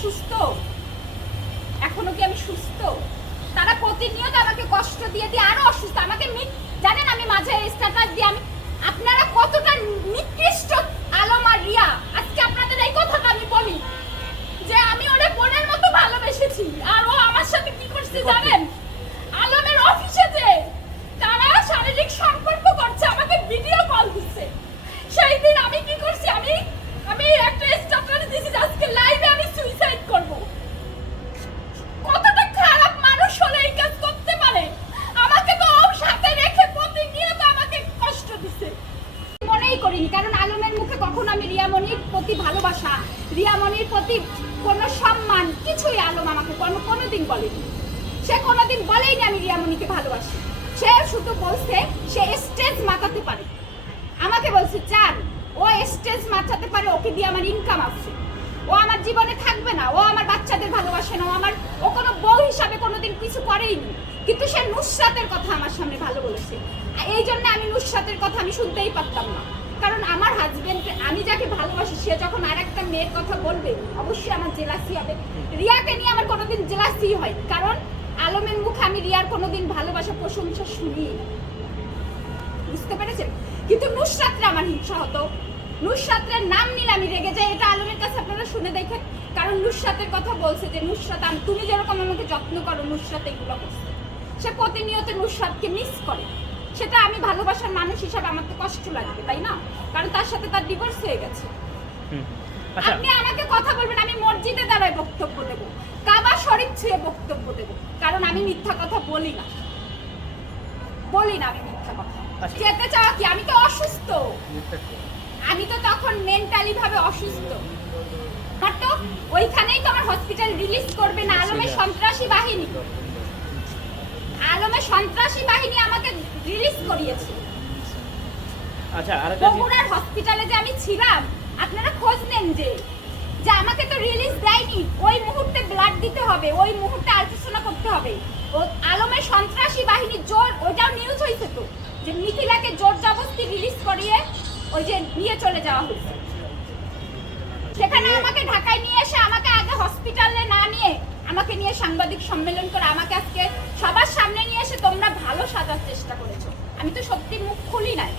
সুস্থ? এখনো কি আমি সুস্থ? তারা প্রতিনিয়ত আমাকে কষ্ট দিয়ে দিয়ে আরো অসুস্থ। আমাকে জানেন আমি মাঝে স্ট্যাটাস দিয়ে আমি আপনারা কতটা নিকৃষ্ট আলম আর রিয়া, আজকে আপনাদের এই কথাটা আমি বলি যে আমি ওরে বোনের মতো ভালোবেসেছি, আর ও আমার সাথে কি করছে জানেন? আলমের অফিসে যে তারা শারীরিক সম্পর্ক করছে, আমাকে ভিডিও কল দিচ্ছে। সেই দিন আমি কি করছি, আমি একটা স্ট্যাটাস দিয়েছি আজকে লাইভে আমি সুইসাইড করব। কতটা খারাপ মানুষ হলে এই কাজ করতে পারে? আমাকে তো ওর সাথে রেখে প্রতিনিয়ত আমাকে কষ্ট দিচ্ছে। মনেই করিনি, কারণ আলমের মুখে কখনো আমি রিয়ামণির প্রতি ভালোবাসা, রিয়ামণির প্রতি কোনো সম্মান কিছুই আলম আমাকে কোনোদিন বলেনি। সে কোনোদিন বলেইনি আমি রিয়ামণিকে ভালোবাসি। সে শুধু বলছে সে স্টেজ মাতাতে পারে। আমাকে বলছে চান ও স্টেজ মাতাতে পারে, ওকে দিয়ে আমার ইনকাম আছে। ও আমার জীবনে থাকবে না, ও আমার বাচ্চাদের ভালোবাসে না, ও কোনো বউ হিসাবে কোনোদিন কিছু করেইনি। কিন্তু সে নুসরাতের কথা আমার সামনে ভালো বলেছে। এই জন্য আমি নুসরাতের কথা আমি শুনতেই পারতাম না, কারণ আমার হাজবেন্ড, আমি যাকে ভালোবাসি, সে যখন আর একটা মেয়ের কথা বলবে অবশ্যই আমার জেলাসি হবে। রিয়াকে নিয়ে আমার কোনোদিন জেলাসি হয়, কারণ আলমের মুখে আমি রিয়ার কোনোদিন ভালোবাসা প্রশংসা শুনি, বুঝতে পেরেছেন? কিন্তু নুসরাতরে আমার হিংসা হতো। নুসরাতের নাম নিলে আমি রেগে যাই। এটা আলমের কাছে আপনারা শুনে দেখেন, কারণ নুসরাতের কথা বলছে যে নুসরাত তুমি যেরকম আমাকে যত্ন করো, নুসরাত এগুলো করছে। সে প্রতিনিয়ত নুসরাতকে মিস করে। সেটা আমি ভালোবাসার মানুষ হিসাবে আমার তো কষ্ট লাগবে, তাই না? কারণ তার সাথে তার ডিভোর্স হয়ে গেছে। আপনি আমাকে কথা বলবেন, আমি মসজিদে দাঁড়ায় বক্তব্য দেবো, কাবা শরীফ ছুঁয়ে বক্তব্য দেবো, কারণ আমি মিথ্যা কথা বলি না আমি মিথ্যা কথা। যেতে চাওয়া কি? আমি তো অসুস্থ, আমি তো তখন মেন্টালি ভাবে অসুস্থ। তো ওইখানেই তো আমার হসপিটাল রিলিজ করবে না। আলমের সন্ত্রাসী বাহিনী আমাকে রিলিজ করিয়েছে। আচ্ছা, বগুড়ার হসপিটালে যে আমি ছিলাম, আপনারা খোঁজ নেন যে আমাকে তো রিলিজ দেয়নি। ওই মুহূর্তে ব্লাড দিতে হবে, ওই মুহূর্তে আল্ট্রাসাউন্ড করতে হবে। ও আলমের সন্ত্রাসী বাহিনী জোর, ওইটাও নিউজ হয়েছে তো, যে মিথিলাকে জোর জবরদস্তি রিলিজ করিয়ে ওই যে নিয়ে চলে যাওয়া হয়েছে। সেখানে আমাকে ঢাকায় নিয়ে এসে আমাকে আগে হসপিটালে না নিয়ে আমাকে নিয়ে সাংবাদিক সম্মেলন করে আমাকে আজকে সবার সামনে নিয়ে এসে তোমরা ভালো সাজার চেষ্টা করেছো। আমি তো সত্যি মুখ খুলি নাই।